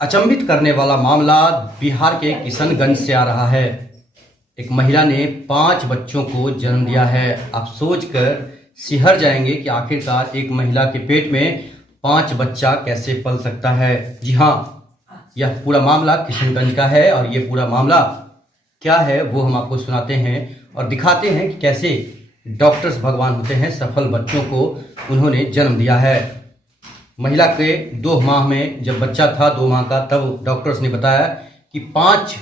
अचंभित करने वाला मामला बिहार के किशनगंज से आ रहा है। एक महिला ने 5 बच्चों को जन्म दिया है। आप सोचकर सिहर जाएंगे कि आखिरकार एक महिला के पेट में 5 बच्चा कैसे पल सकता है। जी हाँ, यह पूरा मामला किशनगंज का है और ये पूरा मामला क्या है वो हम आपको सुनाते हैं और दिखाते हैं कि कैसे डॉक्टर्स भगवान होते हैं। सफल बच्चों को उन्होंने जन्म दिया है। महिला के 2 माह में जब बच्चा था 2 माह का, तब डॉक्टर्स ने बताया कि 5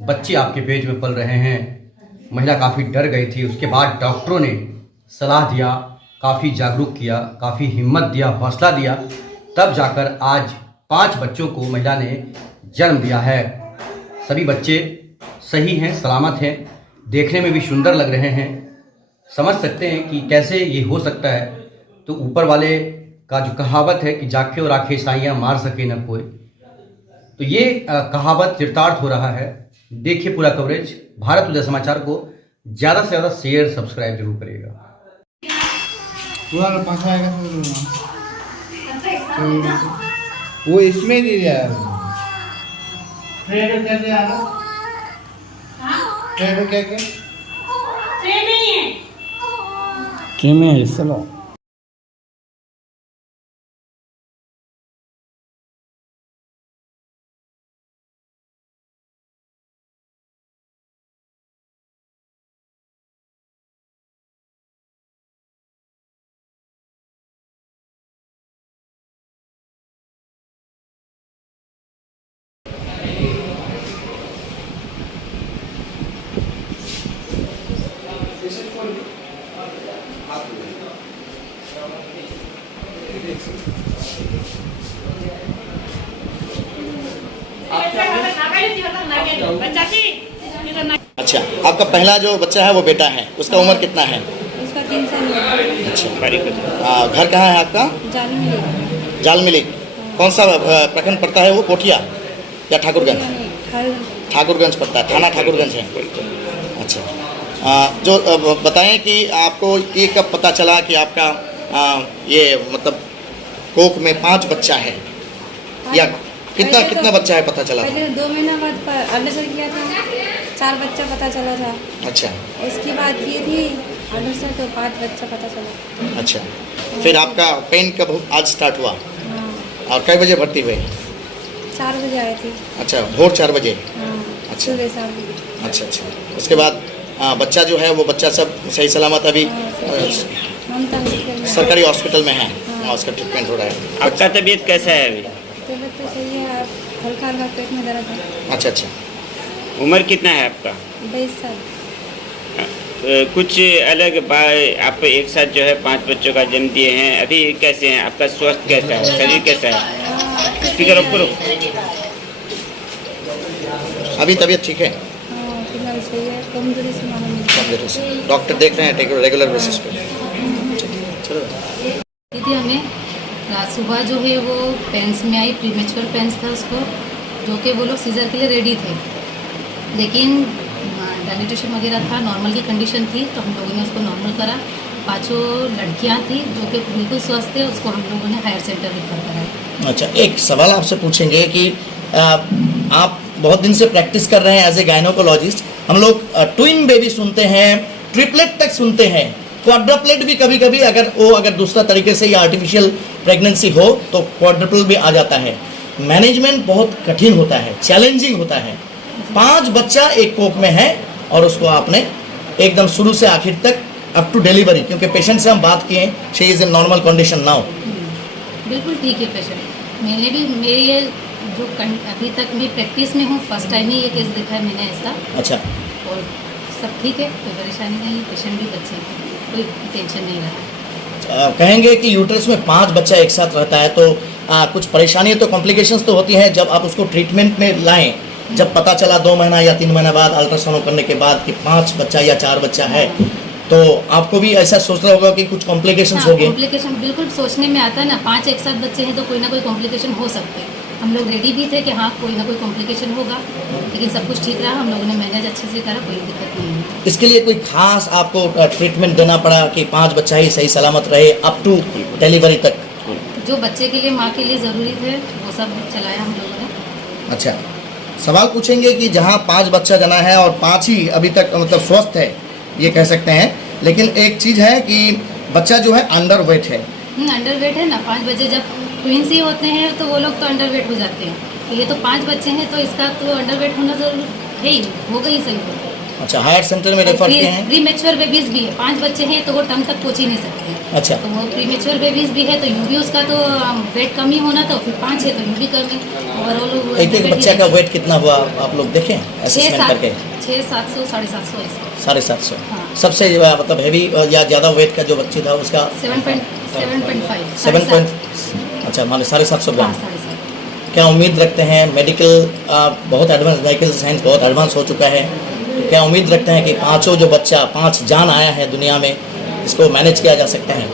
बच्चे आपके पेट में पल रहे हैं। महिला काफ़ी डर गई थी। उसके बाद डॉक्टरों ने सलाह दिया, काफ़ी जागरूक किया, काफ़ी हिम्मत दिया, हौसला दिया, तब जाकर आज 5 बच्चों को महिला ने जन्म दिया है। सभी बच्चे सही हैं, सलामत हैं, देखने में भी सुंदर लग रहे हैं। समझ सकते हैं कि कैसे ये हो सकता है। तो ऊपर वाले का जो कहावत है कि जाके और आंखें साइयाँ मार सके न कोई, तो ये कहावत चरितार्थ हो रहा है। देखिए पूरा कवरेज। भारत उदय समाचार को ज़्यादा से ज़्यादा शेयर सब्सक्राइब जरूर करिएगा। वो इसमें दे दिया ट्रे में है चलो। अच्छा, आपका पहला जो बच्चा है वो बेटा है, उसका उम्र कितना है? उसका 3 साल है। अच्छा, घर कहाँ है आपका? जाल मिली। जाल मिली। कौन सा प्रखंड पड़ता है वो? कोठिया या ठाकुरगंज? ठाकुरगंज पड़ता है, थाना ठाकुरगंज है। अच्छा, जो बताएं कि आपको ये कब पता चला कि आपका ये मतलब कोख में 5 बच्चा है, या कितना बच्चा है पता चला? पहले 2 महीना बाद अल्ट्रासाउंड किया था, 4 बच्चा पता चला था। अच्छा, इसकी बात की थी अल्ट्रासाउंड तो 5 बच्चा पता चला। अच्छा, फिर आपका पेन कब आज स्टार्ट हुआ? हाँ, और कई बजे भर्ती हुए? 4 बजे आए थे। अच्छा, भोर 4 बजे। हाँ, अच्छा। सुबह 4 बजे। अच्छा, उसके बाद बच्चा जो है वो बच्चा सब सही सलामत अभी ममता हॉस्पिटल में। सरकारी हॉस्पिटल में है, वहाँ उसका ट्रीटमेंट हो रहा है। आपका तबीयत कैसा है अभी? तबीयत तो सही है, हल्का हल्का पेट में दर्द है। अच्छा, उम्र कितना है आपका? 22 साल। कुछ अलग आप एक साथ जो है 5 बच्चों का जन्म दिए हैं, अभी कैसे हैं? आपका स्वास्थ्य कैसा है? शरीर कैसा है? स्पीकर ऑफ करो। अभी तबीयत ठीक है? हाँ, फिलहाल सही है, कमजोरी से मालूम नहीं। कमजोरी से डॉक्टर देख रहे हैं रेगुलर बेसिस पे? चलो। दीदी हमें सुबह जो है वो पेंस में आई, प्रीमेच्योर पेंस था उसको, जो कि वो लोग सीजर के लिए रेडी थे, लेकिन डायलिटेशन वगैरह था, नॉर्मल की कंडीशन थी, तो हम लोगों ने उसको नॉर्मल करा। 5 लड़कियां थी जो कि बिल्कुल स्वस्थ थे, उसको हम लोगों ने हायर सेंटर रेफर कराया। अच्छा, एक सवाल आपसे पूछेंगे कि आप बहुत दिन से प्रैक्टिस कर रहे हैं एज ए गायनोकोलॉजिस्ट। हम लोग ट्विन बेबी सुनते हैं, ट्रिपलेट तक सुनते हैं, क्वाड्रपलेट भी कभी कभी अगर दूसरा तरीके से या आर्टिफिशियल प्रेगनेंसी हो तो क्वाड्रपल भी आ जाता है। मैनेजमेंट बहुत कठिन होता है, चैलेंजिंग होता है। 5 बच्चा एक कोख में है और उसको आपने एकदम शुरू से आखिर तक अप टू डिलीवरी, क्योंकि पेशेंट से हम बात किए, she is in normal condition now. बिल्कुल ठीक है पेशेंट। मैंने भी मेरी ये जो अभी तक मैं प्रैक्टिस में हूँ, फर्स्ट टाइम ही ये केस देखा है मैंने ऐसा। अच्छा, और सब ठीक है, कोई परेशानी नहीं, पेशेंट भी बच्चे हैं, कोई टेंशन नहीं रहा। कहेंगे कि यूट्रस में 5 बच्चा एक साथ रहता है तो कुछ परेशानी तो कॉम्प्लिकेशंस तो होती हैं जब आप उसको ट्रीटमेंट में लाएं। जब पता चला 2 महीना या 3 महीना बाद अल्ट्रासाउंड करने के बाद कि 5 बच्चा या 4 बच्चा है, तो आपको भी ऐसा सोचना होगा कि कुछ कॉम्प्लिकेशंस हो गए? कॉम्प्लिकेशन बिल्कुल सोचने में आता है ना, 5 एक साथ बच्चे हैं तो कोई ना कोई कॉम्प्लिकेशन हो सकते हैं। हम लोग रेडी भी थे कि हाँ कोई ना कोई कॉम्प्लिकेशन होगा, लेकिन सब कुछ ठीक रहा, हम लोगों ने मैनेज अच्छे से करा, कोई दिक्कत नहीं है। इसके लिए कोई खास आपको ट्रीटमेंट देना पड़ा कि 5 बच्चा ही सही सलामत रहे अप टू डिलीवरी तक? जो बच्चे के लिए, माँ के लिए ज़रूरी थे वो सब चलाया हम लोगों ने। अच्छा, सवाल पूछेंगे कि जहाँ 5 बच्चा जना है और 5 ही अभी तक मतलब स्वस्थ है ये कह सकते हैं, लेकिन एक चीज़ है कि बच्चा जो है अंडर वेट है। अंडर वेट है ना। 5 बच्चे जब ट्विंस ही होते हैं तो वो लोग तो अंडर वेट हो जाते हैं, तो ये तो 5 बच्चे हैं तो इसका तो अंडर वेट होना जरूर है ही, होगा ही सही। अच्छा, हायर सेंटर में रेफर किए हैं। प्री मेच्योर बेबीज भी है, 5 बच्चे हैं तो वो टंग तक पहुँच ही नहीं सकते। अच्छा, तो वो प्री मेच्योर बेबीज भी है तो यूं भी उसका तो वेट कम ही होना था, फिर 5 है तो यूं भी कम है। ओवरऑल एक बच्चे का वेट कितना हुआ आप लोग देखें असेसमेंट करके? 600-700 750 ऐसा। 750। हाँ। सबसे मतलब हैवी या ज़्यादा वेट का जो बच्ची था उसका 7.5 7 अच्छा मान 750 ग्राम। 7.5। क्या उम्मीद रखते हैं मेडिकल बहुत एडवांस, मेडिकल साइंस बहुत एडवांस हो चुका है, तो क्या उम्मीद रखते हैं कि 5 जो बच्चा 5 जान आया है दुनिया में, इसको मैनेज किया जा सकता है?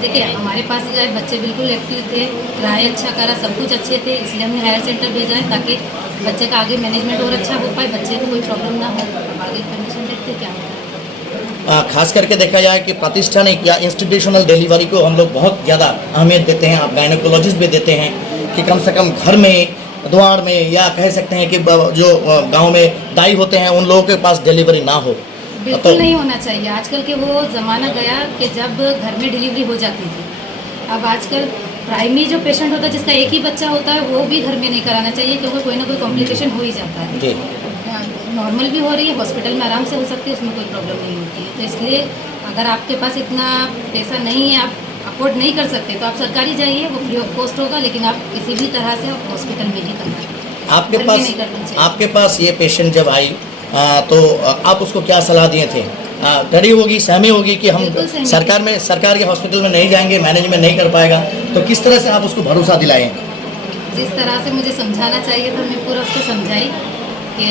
देखिए हमारे पास जो है बच्चे बिल्कुल एक्टिव थे, ट्राई अच्छा करा, सब कुछ अच्छे थे, इसलिए हमने हायर सेंटर भेजा है ताकि बच्चे का आगे मैनेजमेंट और अच्छा हो पाए, बच्चे को कोई प्रॉब्लम ना हो। अब आगे कंडीशन देखते क्या होता है। खास करके देखा जाए कि प्रातिष्ठानिक या इंस्टीट्यूशनल डिलीवरी को हम लोग बहुत ज़्यादा अहमियत देते हैं, आप गायनोकोलॉजिस्ट भी देते हैं कि कम से कम घर में, द्वार में, या कह सकते हैं कि जो गांव में दाई होते हैं उन लोगों के पास डिलीवरी ना हो। बिल्कुल नहीं होना चाहिए। आजकल के वो ज़माना गया कि जब घर में डिलीवरी हो जाती थी। अब आजकल प्राइमरी जो पेशेंट होता है जिसका एक ही बच्चा होता है वो भी घर में नहीं कराना चाहिए, क्योंकि कोई ना कोई कॉम्प्लिकेशन हो ही जाता है। जी, नॉर्मल भी हो रही है, हॉस्पिटल में आराम से हो सकती है, उसमें कोई प्रॉब्लम नहीं होती है। तो इसलिए अगर आपके पास इतना पैसा नहीं है, आप अफोर्ड नहीं कर सकते, तो आप सरकारी जाइए, वो फ्री ऑफ कॉस्ट होगा, लेकिन आप किसी भी तरह से हॉस्पिटल में ही करना। आपके पास ये पेशेंट जब आई तो आप उसको क्या सलाह दिए थे? डरी होगी, सहमी होगी कि हम सरकार के हॉस्पिटल में नहीं जाएंगे, मैनेजमेंट नहीं कर पाएगा, तो किस तरह से आप उसको भरोसा दिलाएं? जिस तरह से मुझे समझाना चाहिए था मैं पूरा उसको समझाई कि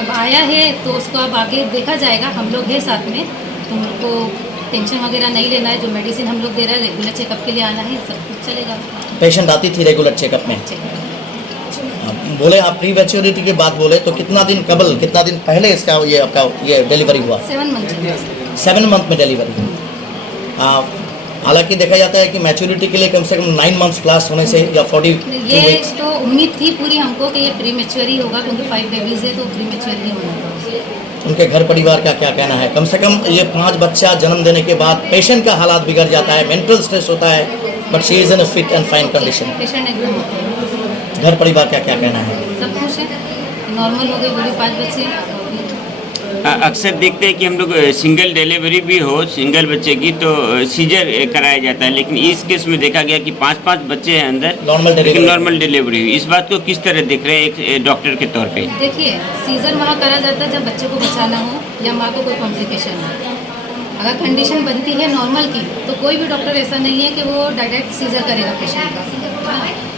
अब आया है तो उसको अब आगे देखा जाएगा, हम लोग हैं साथ में, तुमको टेंशन वगैरह नहीं लेना है, जो मेडिसिन हम लोग दे रहे हैं रेगुलर चेकअप के लिए आना है, सब कुछ चलेगा। पेशेंट आती थी रेगुलर चेकअप में? बोले आप प्री मैच्योरिटी की बात बोले तो कितना दिन पहले इसका ये डिलीवरी हुआ? 7 मंथ। 7 मंथ में डिलीवरी। हालांकि देखा जाता है कि मैच्योरिटी के लिए कम से कम 9 मंथ्स प्लस होने से या 42 ये वीक्स। तो उम्मीद थी पूरी हमको कि ये प्री मैच्योर ही होगा, क्योंकि 5 बेबीज है तो प्री मैच्योर ही होना था। उनके घर परिवार का क्या कहना है? कम से कम ये 5 बच्चा जन्म देने के बाद पेशेंट का हालात बिगड़ जाता है, मेंटल स्ट्रेस होता है, but she is in a fit and fine condition. Patient एकदम ओके है। घर परिवार का क्या कहना है? सब खुश है, नॉर्मल हो गई, पूरी 5 बच्चे। अक्सर देखते हैं कि हम लोग सिंगल डिलीवरी भी हो, सिंगल बच्चे की तो सीजर कराया जाता है, लेकिन इस केस में देखा गया कि 5 बच्चे हैं अंदर, नॉर्मल डिलीवरी हुई। इस बात को किस तरह देख रहे हैं एक डॉक्टर के तौर पे? देखिए सीजर वहाँ करा जाता है जब बच्चे को बचाना हो या माँ को कोई कॉम्प्लिकेशन हो। अगर कंडीशन बनती है नॉर्मल की तो कोई भी डॉक्टर ऐसा नहीं है कि वो डायरेक्ट सीजर करेगा पेशेंट का।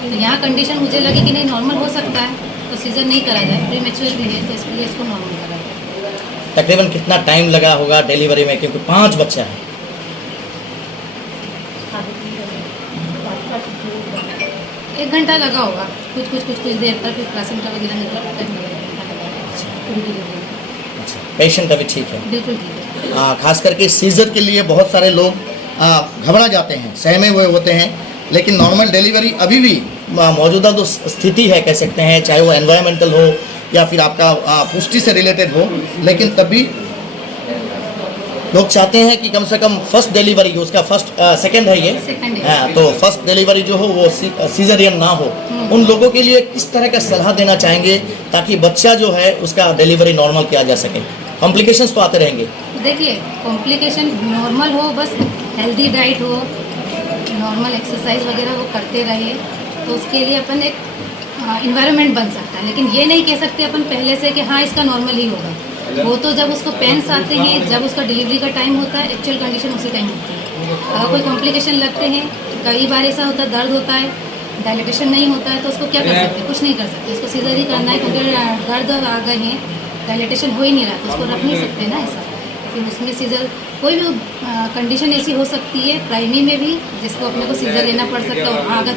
तो यहाँ कंडीशन मुझे लगी कि नहीं नॉर्मल हो सकता है तो सीजर नहीं करा जाए, प्री मैच्योर भी है तो इसलिए इसको नॉर्मल करा जाए। तकरीबन कितना टाइम लगा होगा डिलीवरी में, क्योंकि 5 बच्चा है? 1 घंटा लगा होगा, कुछ देर तक, फिर प्लासेंटा वगैरह निकला, 1 घंटा लगा। पेशेंट अभी ठीक है? बिल्कुल ठीक है। खास करके सीजर के लिए बहुत सारे लोग घबरा जाते हैं, सहमे हुए होते हैं, लेकिन नॉर्मल डिलीवरी अभी भी मौजूदा जो स्थिति है कह सकते हैं, चाहे वो एनवायरमेंटल हो या फिर आपका पुष्टि से रिलेटेड हो, लेकिन तब भी लोग चाहते हैं कि कम से कम फर्स्ट डिलीवरी, उसका सेकंड है ये, तो फर्स्ट डिलीवरी जो हो वो सीजरियन ना हो। उन लोगों के लिए किस तरह का सलाह देना चाहेंगे ताकि बच्चा जो है उसका डिलीवरी नॉर्मल किया जा सके? कॉम्प्लिकेशंस तो आते रहेंगे। देखिए कॉम्प्लिकेशन नॉर्मल हो, बस हेल्दी डाइट हो, नॉर्मल एक्सरसाइज वगैरह वो करते रहे तो उसके लिए अपन एक इन्वायरमेंट बन सकता है, लेकिन ये नहीं कह सकते अपन पहले से कि हाँ इसका नॉर्मल ही होगा। वो तो जब उसको पेन्स आते हैं, जब उसका डिलीवरी का टाइम होता है, एक्चुअल कंडीशन उसी टाइम होती है। अगर कोई कॉम्प्लिकेशन लगते हैं, कई बार ऐसा होता है दर्द होता है, डायलिटेशन नहीं होता है, तो उसको क्या कर सकते हैं? कुछ नहीं कर सकते, उसको सीजर ही करना है, क्योंकि दर्द आ गए हैं, डायलिटेशन हो ही नहीं रहा तो उसको रख नहीं सकते ना ऐसा। फिर उसमें सीजर कोई भी कंडीशन ऐसी हो सकती है प्राइमरी में भी जिसको अपने को सीजर लेना पड़ सकता है। और अगर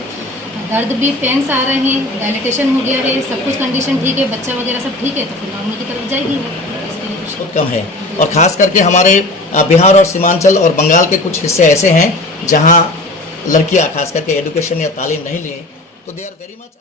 दर्द भी पेन्स आ रहे हैं, डायलिटेशन हो गया है, सब कुछ कंडीशन ठीक है, बच्चा वगैरह सब ठीक है, तो फिर नॉर्मल की तरफ जाएगी वो। कम है। और ख़ास करके हमारे बिहार और सीमांचल और बंगाल के कुछ हिस्से ऐसे हैं जहां लड़कियां खास करके एजुकेशन या तालीम नहीं लिए, तो दे आर वेरी मच